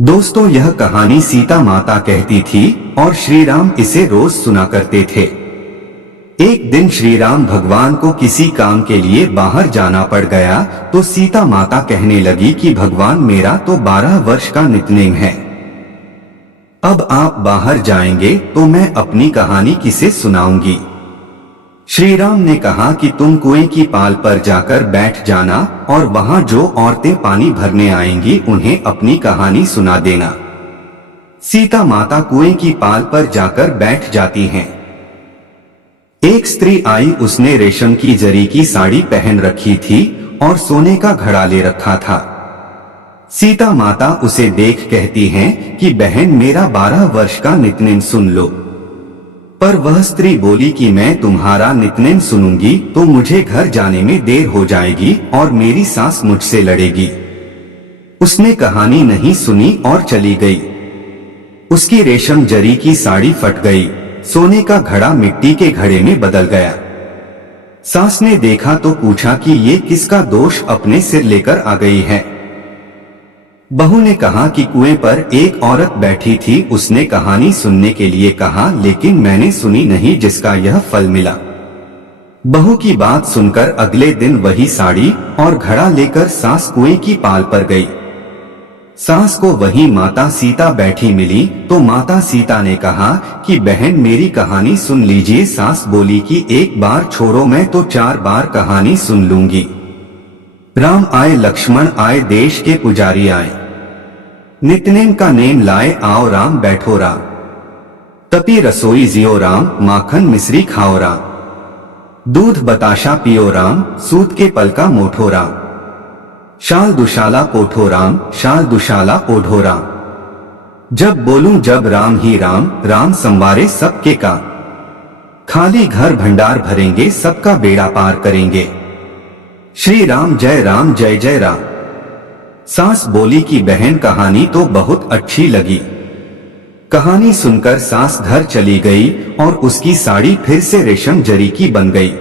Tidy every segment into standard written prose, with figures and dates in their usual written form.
दोस्तों, यह कहानी सीता माता कहती थी और श्री राम इसे रोज सुना करते थे। एक दिन श्री राम भगवान को किसी काम के लिए बाहर जाना पड़ गया तो सीता माता कहने लगी कि भगवान, मेरा तो 12 वर्ष का नितनेम है। अब आप बाहर जाएंगे तो मैं अपनी कहानी किसे सुनाऊंगी। श्री राम ने कहा कि तुम कुएं की पाल पर जाकर बैठ जाना और वहां जो औरतें पानी भरने आएंगी उन्हें अपनी कहानी सुना देना। सीता माता कुएं की पाल पर जाकर बैठ जाती हैं। एक स्त्री आई, उसने रेशम की जरी की साड़ी पहन रखी थी और सोने का घड़ा ले रखा था। सीता माता उसे देख कहती हैं कि बहन, मेरा 12 वर्ष का नितनेम सुन लो। पर वह स्त्री बोली कि मैं तुम्हारा नितनेम सुनूंगी तो मुझे घर जाने में देर हो जाएगी और मेरी सास मुझसे लड़ेगी। उसने कहानी नहीं सुनी और चली गई। उसकी रेशम जरी की साड़ी फट गई, सोने का घड़ा मिट्टी के घड़े में बदल गया। सास ने देखा तो पूछा कि ये किसका दोष अपने सिर लेकर आ गई है। बहू ने कहा कि कुएं पर एक औरत बैठी थी, उसने कहानी सुनने के लिए कहा लेकिन मैंने सुनी नहीं जिसका यह फल मिला। बहू की बात सुनकर अगले दिन वही साड़ी और घड़ा लेकर सास कुएं की पाल पर गई। सास को वही माता सीता बैठी मिली तो माता सीता ने कहा कि बहन, मेरी कहानी सुन लीजिए। सास बोली कि एक बार छोड़ो, मैं तो 4 बार कहानी सुन लूंगी। राम आए, लक्ष्मण आए, देश के पुजारी आए, नितनेम का नेम लाए, आओ राम बैठो राम, तपी रसोई जियो राम, माखन मिश्री खाओ राम, दूध बताशा पियो राम, सूत के पलका मोठो राम, शाल दुशाला कोठो राम, शाल दुशाला ओढ़ो राम, जब बोलूं जब राम ही राम, राम संवारे सबके काम, खाली घर भंडार भरेंगे, सबका बेड़ा पार करेंगे, श्री राम जय जय राम। सास बोली कि बहन, कहानी तो बहुत अच्छी लगी। कहानी सुनकर सास घर चली गई और उसकी साड़ी फिर से रेशम जरी की बन गई।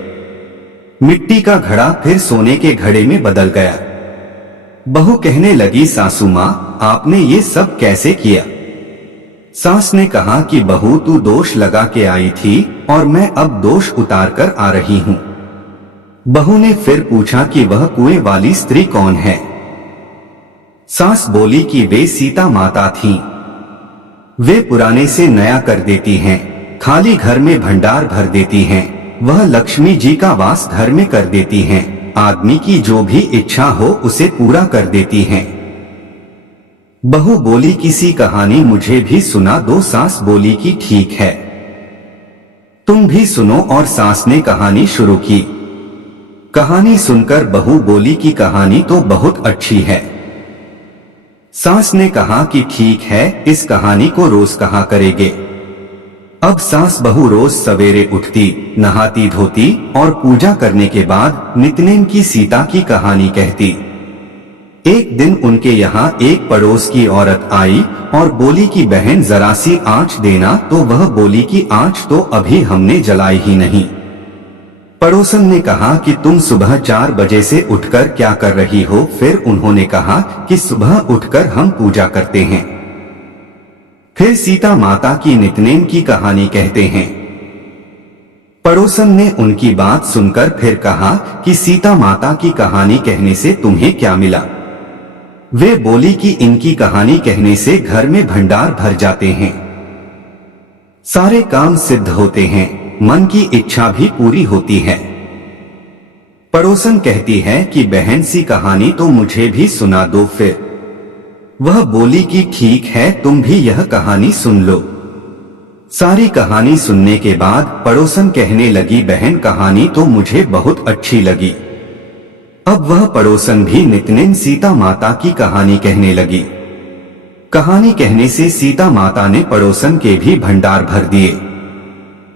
मिट्टी का घड़ा फिर सोने के घड़े में बदल गया। बहू कहने लगी, सासू माँ, आपने ये सब कैसे किया। सास ने कहा कि बहू, तू दोष लगा के आई थी और मैं अब दोष उतार कर आ रही हूँ। बहू ने फिर पूछा कि वह कुएं वाली स्त्री कौन है। सास बोली कि वे सीता माता थीं। वे पुराने से नया कर देती हैं, खाली घर में भंडार भर देती हैं, वह लक्ष्मी जी का वास घर में कर देती हैं, आदमी की जो भी इच्छा हो उसे पूरा कर देती हैं। बहू बोली, किसी कहानी मुझे भी सुना दो। सास बोली कि ठीक है, तुम भी सुनो, और सास ने कहानी शुरू की। कहानी सुनकर बहू बोली कि कहानी तो बहुत अच्छी है। सास ने कहा कि ठीक है, इस कहानी को रोज कहा करेंगे। अब सास बहू रोज सवेरे उठती, नहाती धोती और पूजा करने के बाद नितनेम की सीता की कहानी कहती। एक दिन उनके यहाँ एक पड़ोस की औरत आई और बोली कि बहन, जरा सी आंच देना। तो वह बोली कि आंच तो अभी हमने जलाई ही नहीं। पड़ोसन ने कहा कि तुम सुबह 4 बजे से उठकर क्या कर रही हो। फिर उन्होंने कहा कि सुबह उठकर हम पूजा करते हैं। फिर सीता माता की नितनेम की कहानी कहते हैं। पड़ोसन ने उनकी बात सुनकर फिर कहा कि सीता माता की कहानी कहने से तुम्हें क्या मिला। वे बोली कि इनकी कहानी कहने से घर में भंडार भर जाते हैं, सारे काम सिद्ध होते हैं, मन की इच्छा भी पूरी होती है। पड़ोसन कहती है कि बहन, सी कहानी तो मुझे भी सुना दो। फिर वह बोली कि ठीक है, तुम भी यह कहानी सुन लो। सारी कहानी सुनने के बाद पड़ोसन कहने लगी, बहन, कहानी तो मुझे बहुत अच्छी लगी। अब वह पड़ोसन भी नितनेम सीता माता की कहानी कहने लगी। कहानी कहने से सीता माता ने पड़ोसन के भी भंडार भर दिए।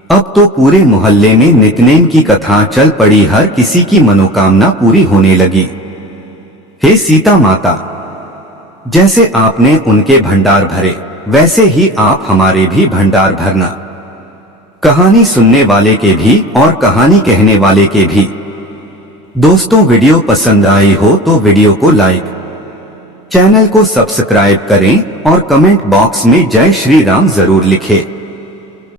अब तो पूरे मोहल्ले में नितनेम की कथा चल पड़ी, हर किसी की मनोकामना पूरी होने लगी। हे सीता माता, जैसे आपने उनके भंडार भरे वैसे ही आप हमारे भी भंडार भरना, कहानी सुनने वाले के भी और कहानी कहने वाले के भी। दोस्तों, वीडियो पसंद आई हो तो वीडियो को लाइक चैनल को सब्सक्राइब करें और कमेंट बॉक्स में जय श्री राम जरूर लिखें।